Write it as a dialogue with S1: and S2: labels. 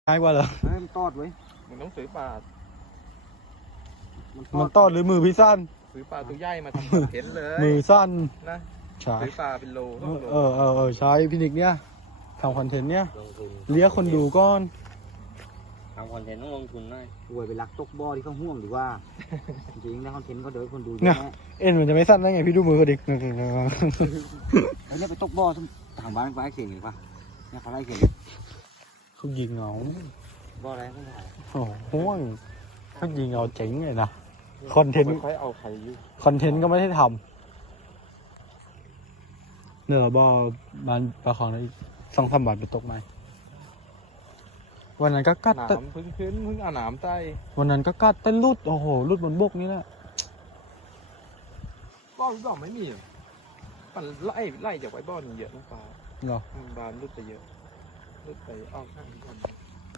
S1: ง่ายกว่าเหรอ
S2: มันตอดไว้
S3: มึงต้องซื้อปลา
S1: มันตอดหรือมือพี่สั้น
S3: ซื้อปลาตัวใหญ่มาทำคอนเทนต์เลย
S1: มือสั้น
S3: นะ
S1: ใช่
S3: ซื้อปลาเป็นโลก็โล
S1: ใช่พี่นิกเนี่ยทำคอนเทนต์เนี่ย
S4: ลงทุน
S1: เรียกคนดูก้อน
S4: ทำคอนเทนต์ต้องลงทุนหน่อย
S2: ป่วยไปลักตกบ่อที่เขาห่วงหรือว่า จริงๆนะคอนเทนต์เขาเดินคนดูเย
S1: เนี่ย
S2: อะแยะ
S1: เอ็นมันจะไม่สั้นได้ไงพี่ดูมือเขาดิ
S2: ไอ้เนี่ยไปตกบ่อทางบ้านไปให้เสียงหรือปะเนี่ยเขาไล่เสียง
S1: เขายิงเอา
S2: บ่ออะไรเขาถ่าย
S1: โอ้โหเขายิงเอาเจ๋งเลยนะคอนเทนต์
S3: ค่อยเอาใครอยู่
S1: คอนเทนต์ก็ไม่ได้ทำเนื้อบ่อบ้านปลาของได้2-3 บาทไปตกไหมวันนั้นก็กัด
S3: หนาม
S1: แต่
S3: เพิ่งขึ้นเพิ่งเอาหนามใต้
S1: วันนั้นก็กัดเต้นลุดโอ้โหลุดบนบกนี่แหละ
S3: บ่อหรือเปล่าไม่มีมันไล่จากไว้บ่อหนึ่งเยอะนะปลา
S1: เหรอ
S3: บานรุดไปเยอะรุดไปอ้อมข้างก่อน